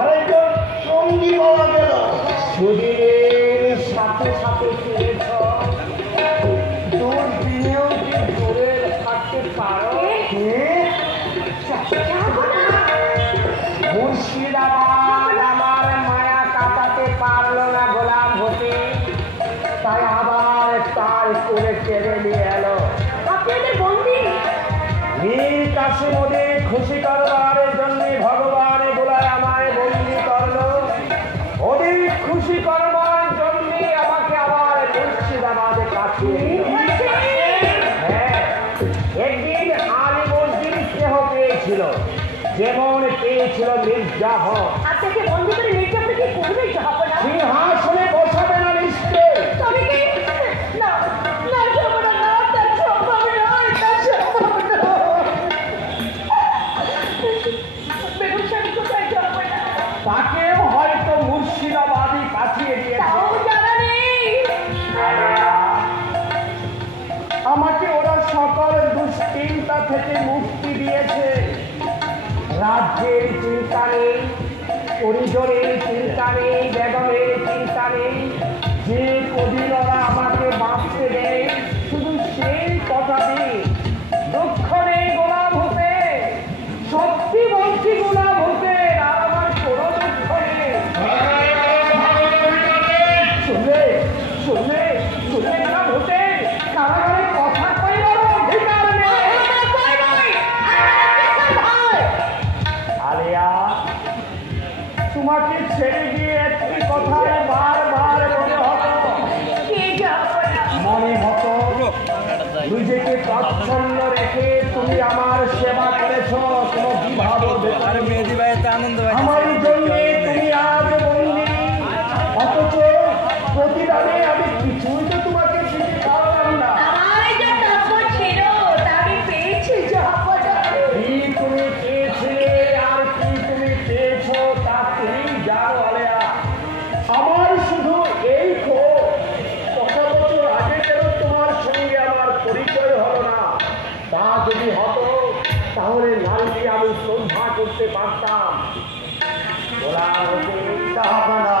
আরেকজন সঙ্গী পাওয়া গেল। সুদিনের সাথে সাথে ফিরেছ, দূর দিনেও কি দূরে থাকতে পারো? মুর্শিদাবাদ আমার মায়া কাটাতে পারলো না গোলাম হতে, তাই আবার তার করে টেনে নিয়ে এলো। আপনাদের বন্দি মীর কাসিম ওদের খুশি করবার জন্য ভগবান এগুলায় আমায় বন্দি করলো। ওদের খুশি করবার জন্য আমাকে আবার মুর্শিদাবাদে পাঠিয়ে দিল। হ্যাঁ, একদিন আলিবর্দী স্নেহ পেয়েছিল, যেমন পেয়েছিল মির্জাফর। আপনাকে বন্দি করে মির্জাফর কি করবে জাহাপনা? সিংহাসনে বসাবে না নিশ্চয়। তবে কি না না জাহাপনা, না তার সম্ভব নয়, তার সম্ভব নয়। বেগম সাহেব কোথায় জাহাপনা? তাকেও হয়তো মুর্শিদাবাদই পাঠিয়ে দিয়েছে। তাও জানা নেই। আমাকে ওরা সকল দুশ্চিন্তা থেকে মুক্তি দিয়েছে। রাজ্যের চিন্তা নেই, পরিজনের চিন্তা নেই, বেগমের চিন্তা নেই। যে কদিন ওরা আমাকে বাঁচতে দেয়, শুধু সেই কথা দিই। দুঃখ নেই গোলাম হোসেন, সত্যি বলছি গোলাম হোসেন, আর আমার কোনো দুঃখ নেই। শুনলে শুনলে শুনলে গোলাম হোসেন, কারাগারে কথা কইবার অধিকার নেই। আলিয়া, তোমাকে ছেড়ে গিয়ে একটি কথা বারবার মনে হতো। কে জাহাপনা? মনে হতো নিজেকে প্রচ্ছন্ন রেখে তুমি আমার সেবা করেছ, কোনো বিভাগ আমার জন্য তুমি আজ বন্দি। অথচ প্রতিদানে আমি কিছুই তো তোমাকে দিতে পারলাম না। আমায় যা প্রাপ্য ছিল তাকে পেয়েছি জাহাপনা। কি তুমি পেয়েছিলে আর কি তুমি পেয়েছ তা তুমি জানো আলেয়া। আমার শুধু এই ক্ষোভ, কত বছর আগে কেন তোমার সঙ্গে আমার পরিচয় হলো না। তা যদি হতো তাহলে নারীকে আমি শ্রদ্ধা করতে পারতাম। গোলাম হোসেন, জাহাপনা,